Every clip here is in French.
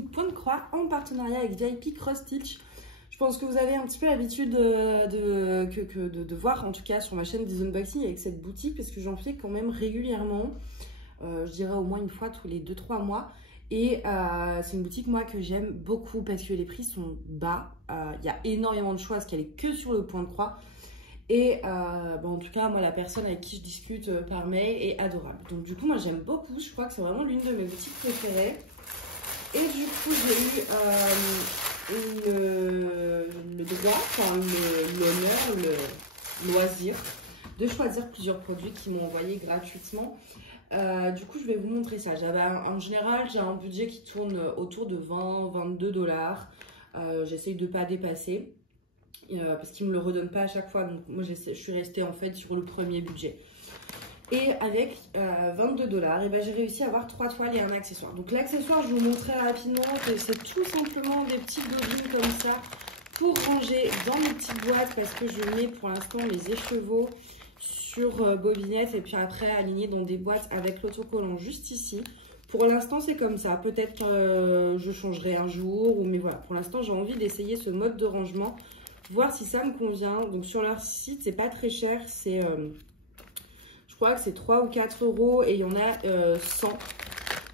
jean point de croix en partenariat avec VIP Cross Stitch. Je pense que vous avez un petit peu l'habitude de voir, en tout cas sur ma chaîne des unboxings avec cette boutique, parce que j'en fais quand même régulièrement, je dirais au moins une fois tous les 2-3 mois. Et c'est une boutique, moi, que j'aime beaucoup parce que les prix sont bas. Il y a énormément de choix parce qu'elle est que sur le point de croix. Et en tout cas, moi, la personne avec qui je discute par mail est adorable. Donc du coup, moi, j'aime beaucoup. Je crois que c'est vraiment l'une de mes boutiques préférées. Et du coup, j'ai eu le droit, enfin l'honneur, le loisir de choisir plusieurs produits qui m'ont envoyé gratuitement. Du coup, je vais vous montrer ça. En général, j'ai un budget qui tourne autour de 20-22 $. J'essaye de ne pas dépasser parce qu'ils ne me le redonnent pas à chaque fois. Donc, moi, je suis restée en fait sur le premier budget. Et avec 22 $, et ben, j'ai réussi à avoir 3 toiles et un accessoire. Donc, l'accessoire, je vous montrerai rapidement que c'est tout simplement des petites bobines comme ça pour ranger dans mes petites boîtes parce que je mets pour l'instant mes écheveaux sur bobinette et puis après aligné dans des boîtes avec l'autocollant juste ici. Pour l'instant c'est comme ça, peut-être que je changerai un jour, mais voilà, pour l'instant j'ai envie d'essayer ce mode de rangement, voir si ça me convient. Donc sur leur site c'est pas très cher, c'est je crois que c'est 3 ou 4 € et il y en a 100.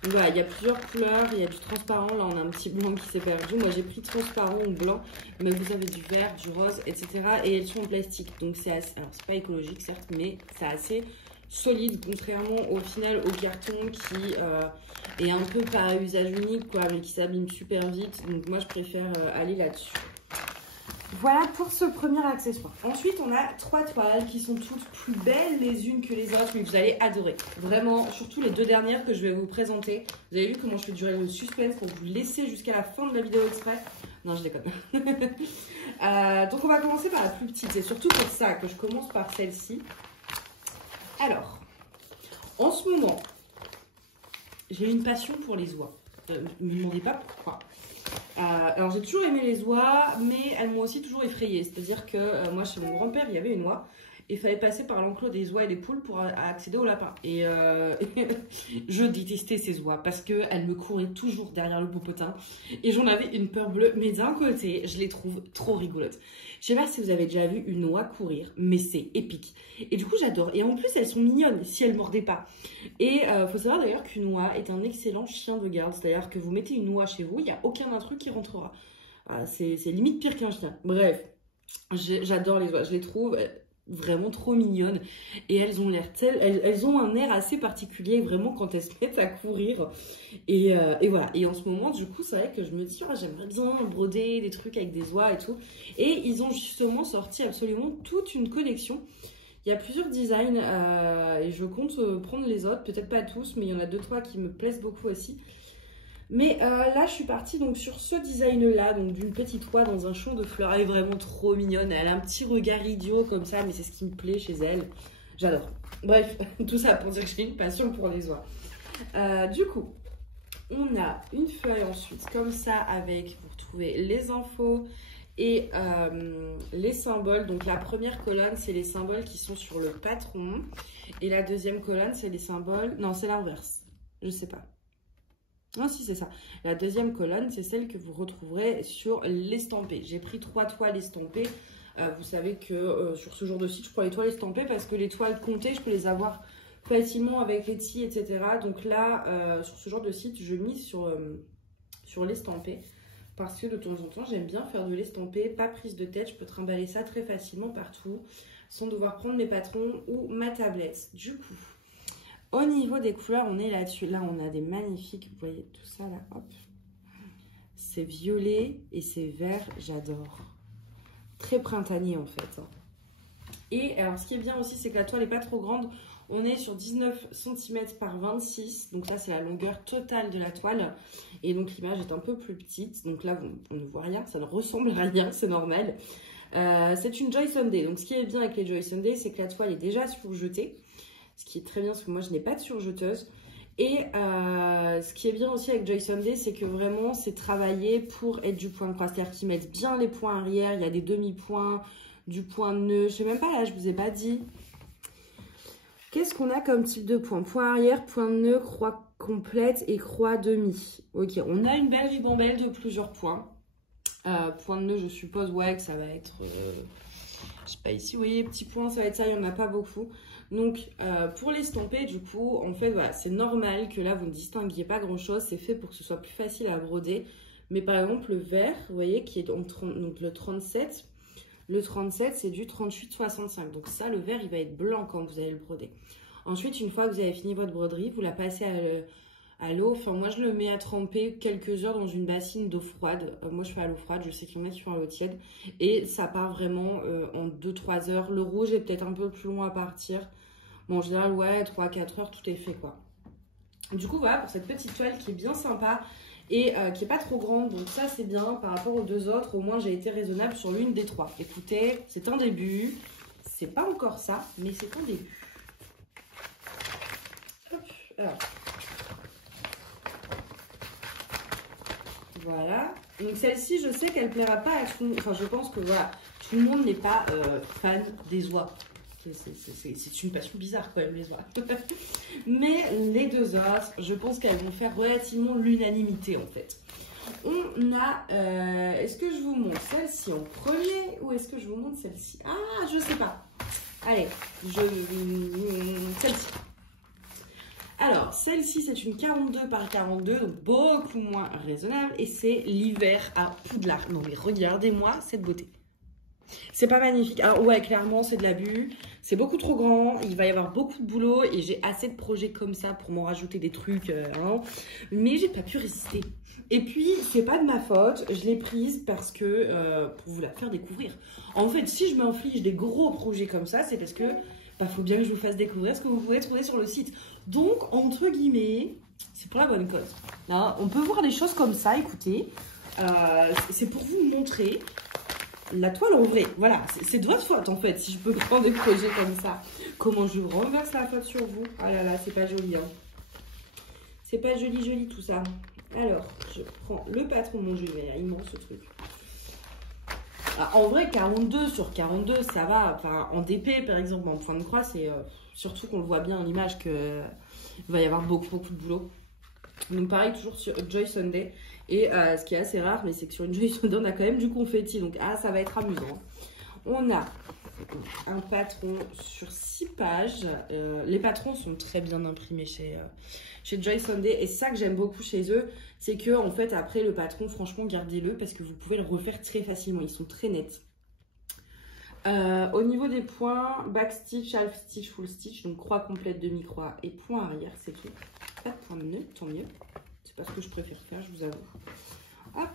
Donc voilà, il y a plusieurs couleurs, il y a du transparent, là on a un petit blanc qui s'est perdu, moi j'ai pris transparent ou blanc, mais vous avez du vert, du rose, etc. Et elles sont en plastique, donc c'est assez, alors c'est pas écologique certes, mais c'est assez solide, contrairement au final au carton qui est un peu pas à usage unique, quoi, mais qui s'abîme super vite, donc moi je préfère aller là-dessus. Voilà pour ce premier accessoire. Ensuite, on a 3 toiles qui sont toutes plus belles les unes que les autres, mais vous allez adorer. Vraiment, surtout les 2 dernières que je vais vous présenter. Vous avez vu comment je fais durer le suspense pour vous laisser jusqu'à la fin de la vidéo exprès. Non, je déconne. Donc, on va commencer par la plus petite. C'est surtout pour ça que je commence par celle-ci. Alors, en ce moment, j'ai une passion pour les oies. Ne me demandez pas pourquoi. Alors j'ai toujours aimé les oies, mais elles m'ont aussi toujours effrayée. C'est-à-dire que moi chez mon grand-père il y avait une oie et il fallait passer par l'enclos des oies et des poules pour accéder au lapin. Et je détestais ces oies parce qu'elles me couraient toujours derrière le popotin et j'en avais une peur bleue. Mais d'un côté je les trouve trop rigolotes. Je sais pas si vous avez déjà vu une oie courir, mais c'est épique. Et du coup, j'adore. Et en plus, elles sont mignonnes si elles mordaient pas. Et faut savoir d'ailleurs qu'une oie est un excellent chien de garde. C'est-à-dire que vous mettez une oie chez vous, il n'y a aucun intrus qui rentrera. Voilà, c'est limite pire qu'un chien. Bref, j'adore les oies. Je les trouve vraiment trop mignonnes. Et elles ont l'air elles ont un air assez particulier vraiment quand elles se mettent à courir. Et voilà. Et en ce moment, du coup, c'est vrai que je me dis, oh, j'aimerais bien broder des trucs avec des oies et tout. Et ils ont justement sorti absolument toute une collection. Il y a plusieurs designs et je compte prendre les autres. Peut-être pas tous, mais il y en a 2-3 qui me plaisent beaucoup aussi. Mais là, je suis partie donc sur ce design-là, donc d'une petite oie dans un champ de fleurs. Elle est vraiment trop mignonne. Elle a un petit regard idiot comme ça, mais c'est ce qui me plaît chez elle. J'adore. Bref, tout ça pour dire que j'ai une passion pour les oies. Du coup, on a une feuille ensuite comme ça avec, vous retrouvez les infos et les symboles. Donc la première colonne, c'est les symboles qui sont sur le patron. Et la deuxième colonne, c'est les symboles... Non, c'est l'inverse. Je sais pas. Ah si, c'est ça. La deuxième colonne, c'est celle que vous retrouverez sur l'estampé. J'ai pris 3 toiles estampées. Vous savez que sur ce genre de site, je prends les toiles estampées parce que les toiles comptées, je peux les avoir facilement avec Etsy, etc. Donc là, sur ce genre de site, je mise sur l'estampé parce que de temps en temps, j'aime bien faire de l'estampé, pas prise de tête. Je peux trimballer ça très facilement partout sans devoir prendre mes patrons ou ma tablette. Du coup... Au niveau des couleurs, on est là-dessus. Là, on a des magnifiques, vous voyez tout ça là, hop. C'est violet et c'est vert, j'adore. Très printanier en fait. Et alors, ce qui est bien aussi, c'est que la toile n'est pas trop grande. On est sur 19 cm par 26. Donc ça, c'est la longueur totale de la toile. Et donc, l'image est un peu plus petite. Donc là, on ne voit rien, ça ne ressemble à rien, c'est normal. C'est une Joy Sunday. Donc, ce qui est bien avec les Joy Sunday, c'est que la toile est déjà surjetée. Ce qui est très bien parce que moi je n'ai pas de surjeteuse. Et ce qui est bien aussi avec Joy Sunday, c'est que vraiment c'est travaillé pour être du point de croix. C'est-à-dire qu'ils mettent bien les points arrière, il y a des demi-points, du point de nœud. Je sais même pas là, je vous ai pas dit. Qu'est-ce qu'on a comme type de point? Point arrière, point de nœud, croix complète et croix demi. Ok, on a une belle ribambelle de plusieurs points. Point de nœud, je suppose, ouais, que ça va être... je sais pas, ici, vous voyez, petits points, ça va être ça, il n'y en a pas beaucoup. Donc, pour l'estamper, du coup, en fait, voilà, c'est normal que là, vous ne distinguiez pas grand-chose. C'est fait pour que ce soit plus facile à broder. Mais par exemple, le vert, vous voyez, qui est donc le 37, c'est du 38,65. Donc ça, le vert, il va être blanc quand vous allez le broder. Ensuite, une fois que vous avez fini votre broderie, vous la passez à l'eau. Enfin, moi, je le mets à tremper quelques heures dans une bassine d'eau froide. Moi, je fais à l'eau froide. Je sais qu'il y en a qui font à l'eau tiède. Et ça part vraiment en 2-3 heures. Le rouge est peut-être un peu plus long à partir. Bon, en général, ouais, 3-4 heures, tout est fait, quoi. Du coup, voilà, pour cette petite toile qui est bien sympa et qui n'est pas trop grande. Donc ça, c'est bien. Par rapport aux deux autres, au moins, j'ai été raisonnable sur l'une des trois. Écoutez, c'est un début. C'est pas encore ça, mais c'est un début. Hop, alors... Voilà. Donc celle-ci, je sais qu'elle ne plaira pas à tout le monde. Enfin, je pense que voilà, tout le monde n'est pas fan des oies. C'est une passion bizarre quand même, les oies. Mais les deux autres, je pense qu'elles vont faire relativement l'unanimité en fait. On a... est-ce que je vous montre celle-ci en premier ou est-ce que je vous montre celle-ci? Ah, je sais pas. Allez, celle-ci. Alors, celle-ci, c'est une 42 par 42, donc beaucoup moins raisonnable. Et c'est l'hiver à Poudlard. Non, mais regardez-moi cette beauté. C'est pas magnifique. Alors, ouais, clairement, c'est de l'abus. C'est beaucoup trop grand. Il va y avoir beaucoup de boulot. Et j'ai assez de projets comme ça pour m'en rajouter des trucs. Hein. Mais j'ai pas pu résister. Et puis, c'est pas de ma faute. Je l'ai prise parce que... pour vous la faire découvrir. En fait, si je m'inflige des gros projets comme ça, c'est parce que... bah, faut bien que je vous fasse découvrir ce que vous pouvez trouver sur le site. Donc, entre guillemets, c'est pour la bonne cause. Hein, on peut voir des choses comme ça, écoutez. C'est pour vous montrer la toile en vrai. Voilà, c'est de votre faute en fait, si je peux prendre des projets comme ça. Comment je renverse la faute sur vous? Ah là là, c'est pas joli. Hein. C'est pas joli tout ça. Alors, je prends le patron. Mon Dieu, il est immense ce truc. En vrai, 42 sur 42, ça va. Enfin, en DP, par exemple, en point de croix, c'est surtout qu'on le voit bien à l'image qu'il va y avoir beaucoup de boulot. Donc, pareil, toujours sur Joy Sunday. Et ce qui est assez rare, mais c'est que sur une Joy Sunday, on a quand même du confetti. Donc, ça va être amusant. On a un patron sur 6 pages. Les patrons sont très bien imprimés chez Joy Sunday. Et c'est ça que j'aime beaucoup chez eux. C'est que, en fait, après le patron, franchement, gardez-le parce que vous pouvez le refaire très facilement. Ils sont très nets. Au niveau des points, back stitch, half stitch, full stitch. Donc, croix complète, demi-croix et point arrière, c'est tout. Pas de point de nœud, tant mieux. C'est pas ce que je préfère faire, je vous avoue. Hop.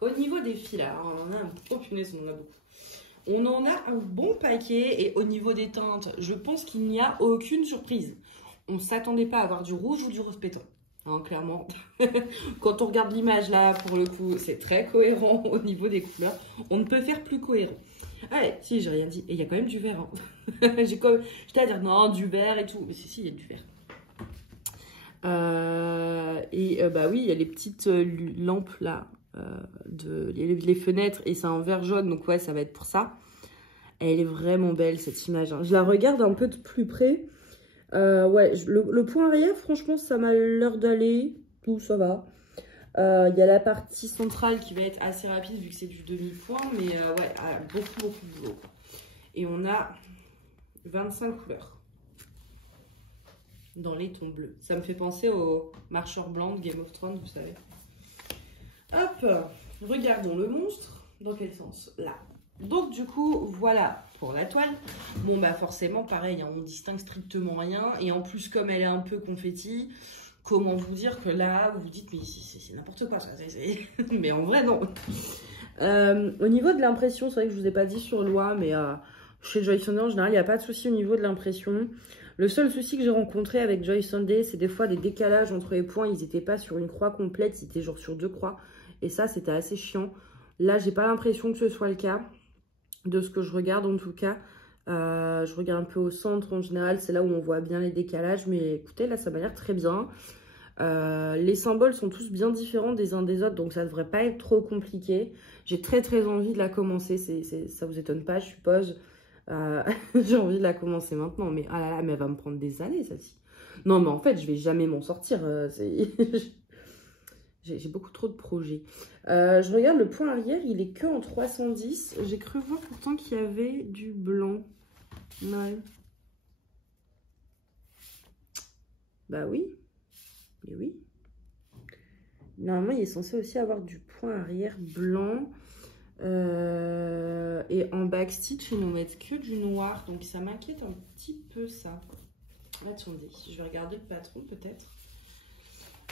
Au niveau des fils, là, on en a un... Oh punaise, on en a beaucoup. On en a un bon paquet. Et au niveau des teintes, je pense qu'il n'y a aucune surprise. On ne s'attendait pas à avoir du rouge ou du rose pétant. Hein, clairement. Quand on regarde l'image là, pour le coup, c'est très cohérent au niveau des couleurs. On ne peut faire plus cohérent. Allez, si, j'ai rien dit. Et il y a quand même du vert. Hein. J'étais à dire non, du vert et tout. Mais si, il y a du vert. Bah oui, il y a les petites lampes là. Les fenêtres. Et c'est un vert jaune. Donc ouais, ça va être pour ça. Elle est vraiment belle cette image. Hein. Je la regarde un peu de plus près. Ouais, le point arrière, franchement, ça m'a l'air d'aller. Tout, ça va. Il y a la partie centrale qui va être assez rapide vu que c'est du demi-point. Mais ouais, beaucoup de boulot. Et on a 25 couleurs dans les tons bleus. Ça me fait penser aux marcheurs blancs de Game of Thrones, vous savez. Hop, regardons le monstre. Dans quel sens? Là. Donc du coup, voilà pour la toile. Bon bah forcément pareil, hein, on distingue strictement rien. Et en plus comme elle est un peu confetti, comment vous dire que là, vous vous dites mais c'est n'importe quoi ça. Mais en vrai non. Au niveau de l'impression, c'est vrai que je vous ai pas dit sur l'oie, mais chez Joy Sunday en général, il n'y a pas de souci au niveau de l'impression. Le seul souci que j'ai rencontré avec Joy Sunday, c'est des fois des décalages entre les points. Ils n'étaient pas sur une croix complète, ils étaient genre sur 2 croix. Et ça, c'était assez chiant. Là, j'ai pas l'impression que ce soit le cas. De ce que je regarde en tout cas, je regarde un peu au centre en général, c'est là où on voit bien les décalages, mais écoutez, là ça m'a l'air très bien. Les symboles sont tous bien différents des uns des autres, donc ça devrait pas être trop compliqué. J'ai très envie de la commencer, ça vous étonne pas je suppose. J'ai envie de la commencer maintenant, mais ah là là, mais elle va me prendre des années, celle-ci. Non, mais en fait, je vais jamais m'en sortir. J'ai beaucoup trop de projets. Je regarde le point arrière, il est que en 310. J'ai cru voir pourtant qu'il y avait du blanc. Ouais. Bah oui. Mais oui. Normalement, il est censé aussi avoir du point arrière blanc. Et en backstitch, ils n'en mettent que du noir. Donc ça m'inquiète un petit peu ça. Attendez, je vais regarder le patron peut-être.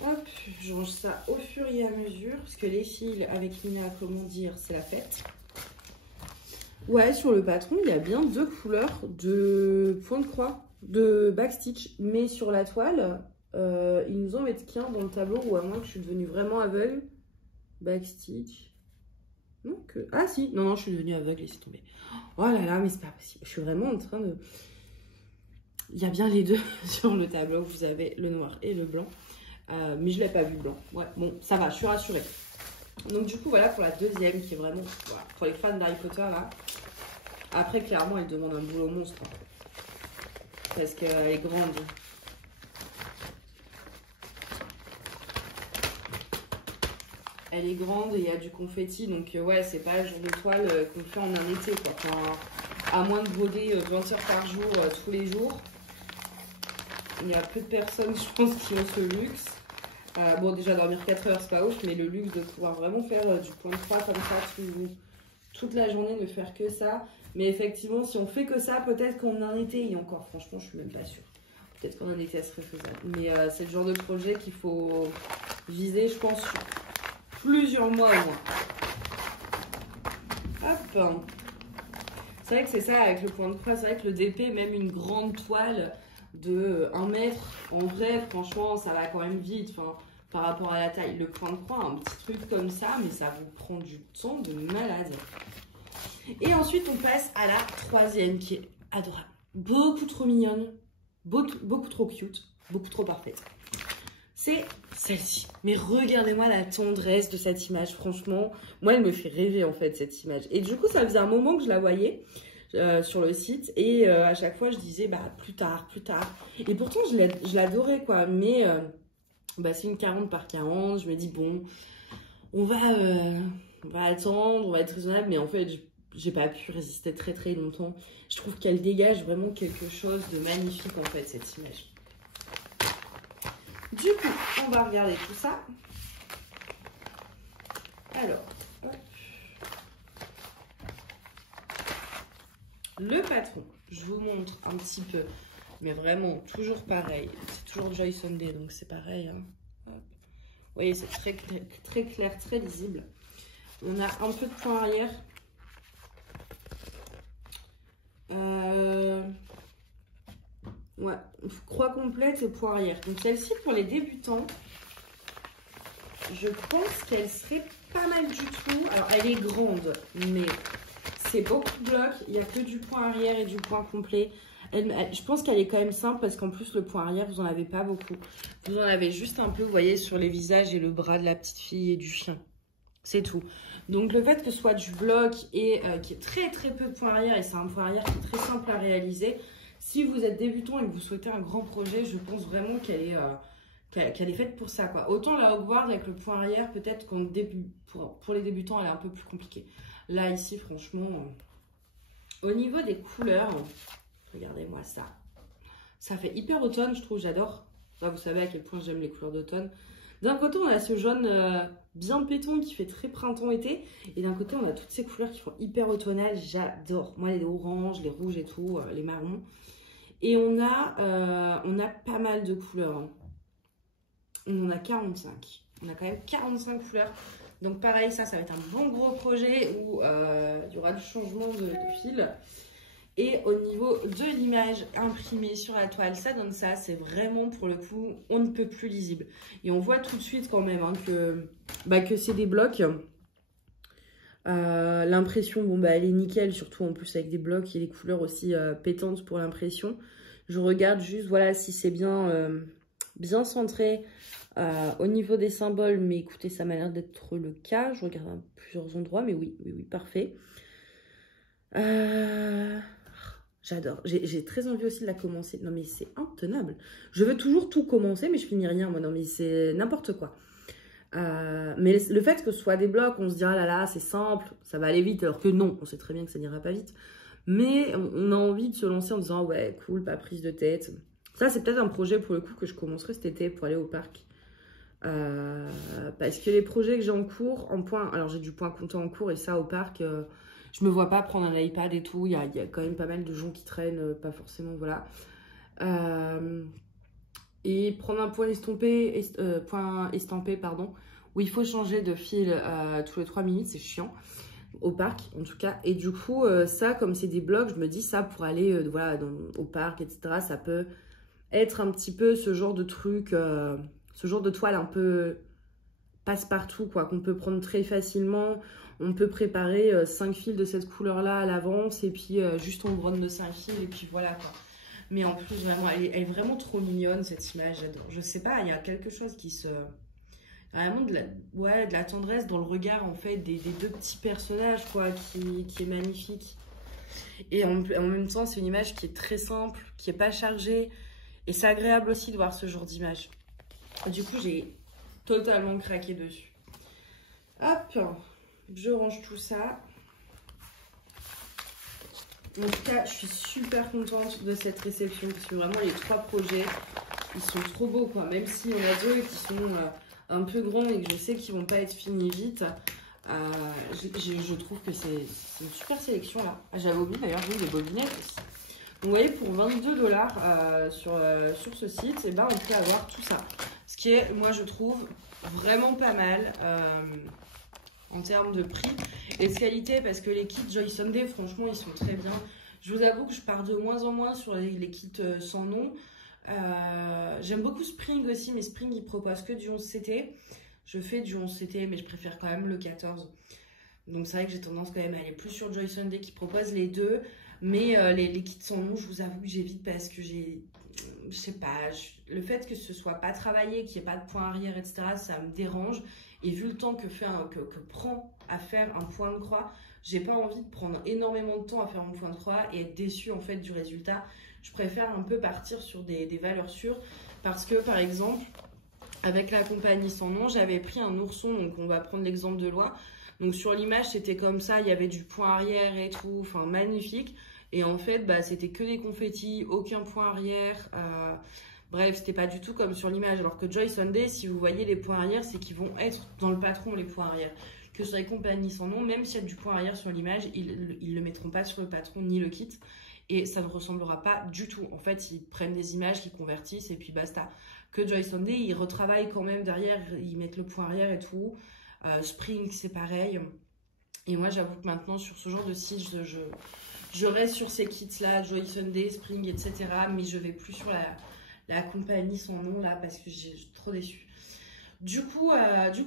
Hop, je range ça au fur et à mesure. Parce que les fils avec Mina, comment dire, c'est la fête. Ouais, sur le patron, il y a bien 2 couleurs de point de croix, de backstitch. Mais sur la toile, ils nous en mettent qu'un dans le tableau. Ou à moins que je suis devenue vraiment aveugle. Backstitch. Non, que... Ah si, non, je suis devenue aveugle, laissez tomber. Oh là là, mais c'est pas possible. Je suis vraiment en train de... Il y a bien les deux sur le tableau. Vous avez le noir et le blanc. Mais je ne l'ai pas vu blanc. Ouais, bon, ça va, je suis rassurée. Donc du coup, voilà pour la deuxième qui est vraiment... Voilà, pour les fans d'Harry Potter, là. Après, clairement, elle demande un boulot monstre. Parce qu'elle est grande. Elle est grande et il y a du confetti. Donc ouais, c'est pas le genre de toile qu'on fait en un été, quoi. Enfin, à moins de broder 20 heures par jour, tous les jours. Il y a peu de personnes, je pense, qui ont ce luxe. Bon, déjà, dormir 4 heures, c'est pas ouf, mais le luxe de pouvoir vraiment faire du point de croix comme ça toute la journée, ne faire que ça. Mais effectivement, si on fait que ça, peut-être qu'en un été, et encore, franchement, je suis même pas sûre. Peut-être qu'en un été, ça serait faisable. Mais c'est le genre de projet qu'il faut viser, je pense, sur plusieurs mois au moins. Hop. C'est vrai que c'est ça, avec le point de croix, c'est vrai que le DP, même une grande toile de 1 mètre, en vrai, franchement, ça va quand même vite, enfin, par rapport à la taille. Le point de croix, un petit truc comme ça, mais ça vous prend du temps de malade. Et ensuite, on passe à la troisième, qui est adorable. Beaucoup trop mignonne, beaucoup trop cute, beaucoup trop parfaite. C'est celle-ci. Mais regardez-moi la tendresse de cette image, franchement. Moi, elle me fait rêver, en fait, cette image. Et du coup, ça faisait un moment que je la voyais sur le site. Et à chaque fois, je disais, bah, plus tard, plus tard. Et pourtant, je l'adorais, quoi. Mais bah, c'est une 40 par 40. Je me dis, bon, on va attendre, on va être raisonnable. Mais en fait, j'ai pas pu résister très, très longtemps. Je trouve qu'elle dégage vraiment quelque chose de magnifique, en fait, cette image. Du coup, on va regarder tout ça. Alors, hop. Le patron, je vous montre un petit peu, mais vraiment toujours pareil. C'est toujours Joy Sunday, donc c'est pareil. Hein. Hop. Vous voyez, c'est très clair, très lisible. On a un peu de point arrière. Ouais, croix complète et point arrière. Donc celle-ci, pour les débutants, je pense qu'elle serait pas mal du tout. Alors, elle est grande, mais c'est beaucoup de blocs. Il n'y a que du point arrière et du point complet. Je pense qu'elle est quand même simple parce qu'en plus, le point arrière, vous n'en avez pas beaucoup. Vous en avez juste un peu, vous voyez, sur les visages et le bras de la petite fille et du chien. C'est tout. Donc, le fait que ce soit du bloc et qu'il y ait très peu de point arrière, et c'est un point arrière qui est très simple à réaliser. Si vous êtes débutant et que vous souhaitez un grand projet, je pense vraiment qu'elle est faite pour ça, quoi. Autant la Hogwarts avec le point arrière, peut-être qu'en début, pour les débutants, elle est un peu plus compliquée. Là, ici, franchement, au niveau des couleurs, regardez-moi ça. Ça fait hyper automne, je trouve, j'adore. Enfin, vous savez à quel point j'aime les couleurs d'automne. D'un côté, on a ce jaune bien péton qui fait très printemps-été. Et d'un côté, on a toutes ces couleurs qui font hyper automnales. J'adore. Moi, les oranges, les rouges et tout, les marrons. Et on a pas mal de couleurs. Hein. On en a 45. On a quand même 45 couleurs. Donc pareil, ça va être un bon gros projet où il y aura du changement de fil. Et au niveau de l'image imprimée sur la toile, ça donne ça. C'est vraiment, pour le coup, on ne peut plus lisible. Et on voit tout de suite quand même hein, que c'est des blocs. L'impression, bon, bah, elle est nickel, surtout en plus avec des blocs et les couleurs aussi pétantes pour l'impression. Je regarde juste, voilà, si c'est bien centré au niveau des symboles. Mais écoutez, ça m'a l'air d'être le cas. Je regarde à plusieurs endroits, mais oui, parfait. J'adore. J'ai très envie aussi de la commencer. Non, mais c'est intenable. Je veux toujours tout commencer, mais je finis rien, moi. Non, mais c'est n'importe quoi. Mais le fait que ce soit des blocs, on se dira, ah là là, c'est simple, ça va aller vite. Alors que non, on sait très bien que ça n'ira pas vite. Mais on a envie de se lancer en disant, ouais, cool, pas prise de tête. Ça, c'est peut-être un projet, pour le coup, que je commencerai cet été pour aller au parc. Parce que les projets que j'ai en cours, alors j'ai du point comptant en cours, et ça, au parc... je me vois pas prendre un iPad et tout. Il y a quand même pas mal de gens qui traînent, pas forcément, voilà. Et prendre un point estampé, pardon, où il faut changer de fil tous les 3 minutes, c'est chiant. Au parc, en tout cas. Et du coup, ça, comme c'est des blocs, je me dis ça pour aller voilà, au parc, etc. Ça peut être un petit peu ce genre de truc, ce genre de toile un peu passe-partout, quoi, qu'on peut prendre très facilement. On peut préparer 5 fils de cette couleur-là à l'avance et puis juste on brodne de 5 fils et puis voilà, quoi. Mais en plus, vraiment, elle est vraiment trop mignonne, cette image, j'adore. Je sais pas, il y a quelque chose qui se... Vraiment de la tendresse dans le regard, en fait, des deux petits personnages, quoi, qui est magnifique. Et en même temps, c'est une image qui est très simple, qui est pas chargée. Et c'est agréable aussi de voir ce genre d'image. Du coup, j'ai totalement craqué dessus. Hop, je range tout ça. En tout cas, je suis super contente de cette réception parce que vraiment, les 3 projets, ils sont trop beaux, quoi. Même s'il y en a 2 qui sont un peu grands et que je sais qu'ils vont pas être finis vite, je trouve que c'est une super sélection, là. Ah, j'avais oublié, d'ailleurs, j'ai eu des bobinettes aussi. Donc, vous voyez, pour 22 $ sur ce site, et ben, on peut avoir tout ça. Ce qui est, moi, je trouve, vraiment pas mal en termes de prix et de qualité, parce que les kits Joy Sunday, franchement, ils sont très bien. Je vous avoue que je pars de moins en moins sur les kits sans nom. J'aime beaucoup Spring aussi, mais Spring, il propose que du 11CT. Je fais du 11CT, mais je préfère quand même le 14. Donc, c'est vrai que j'ai tendance quand même à aller plus sur Joy Sunday qui propose les deux. Mais les kits sans nom, je vous avoue que j'évite parce que je sais pas, le fait que ce soit pas travaillé, qu'il n'y ait pas de point arrière, etc., ça me dérange. Et vu le temps que prend à faire un point de croix, j'ai pas envie de prendre énormément de temps à faire mon point de croix et être déçue en fait du résultat. Je préfère un peu partir sur des valeurs sûres parce que par exemple, avec la compagnie sans nom, j'avais pris un ourson, donc on va prendre l'exemple de Loi. Donc sur l'image, c'était comme ça, il y avait du point arrière et tout, enfin magnifique. Et en fait, bah, c'était que des confettis, aucun point arrière. Bref, c'était pas du tout comme sur l'image. Alors que Joy Sunday, si vous voyez les points arrière, c'est qu'ils vont être dans le patron, les points arrière. Que sur les compagnies sans nom, même s'il y a du point arrière sur l'image, ils le mettront pas sur le patron ni le kit. Et ça ne ressemblera pas du tout. En fait, ils prennent des images, qu'ils convertissent et puis basta. Que Joy Sunday, ils retravaillent quand même derrière, ils mettent le point arrière et tout. Spring, c'est pareil. Et moi, j'avoue que maintenant, sur ce genre de site, je reste sur ces kits-là, Joy Sunday, Spring, etc. Mais je vais plus sur la compagnie sans nom, là, parce que j'ai trop déçu. Du coup,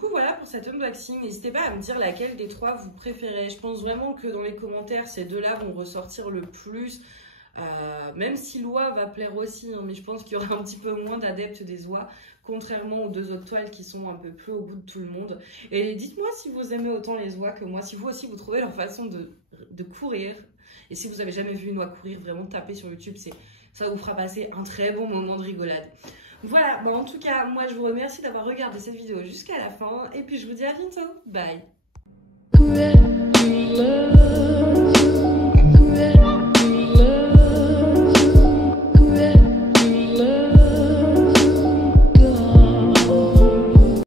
voilà pour cet unboxing. N'hésitez pas à me dire laquelle des 3 vous préférez. Je pense vraiment que dans les commentaires, ces 2-là vont ressortir le plus. Même si l'oie va plaire aussi, hein, mais je pense qu'il y aura un petit peu moins d'adeptes des oies, contrairement aux 2 autres toiles qui sont un peu plus au goût de tout le monde. Et dites-moi si vous aimez autant les oies que moi, si vous aussi vous trouvez leur façon de courir. Et si vous avez jamais vu une oie courir, vraiment tapez sur YouTube, ça vous fera passer un très bon moment de rigolade. Voilà, bon, en tout cas, moi je vous remercie d'avoir regardé cette vidéo jusqu'à la fin, et puis je vous dis à bientôt, bye.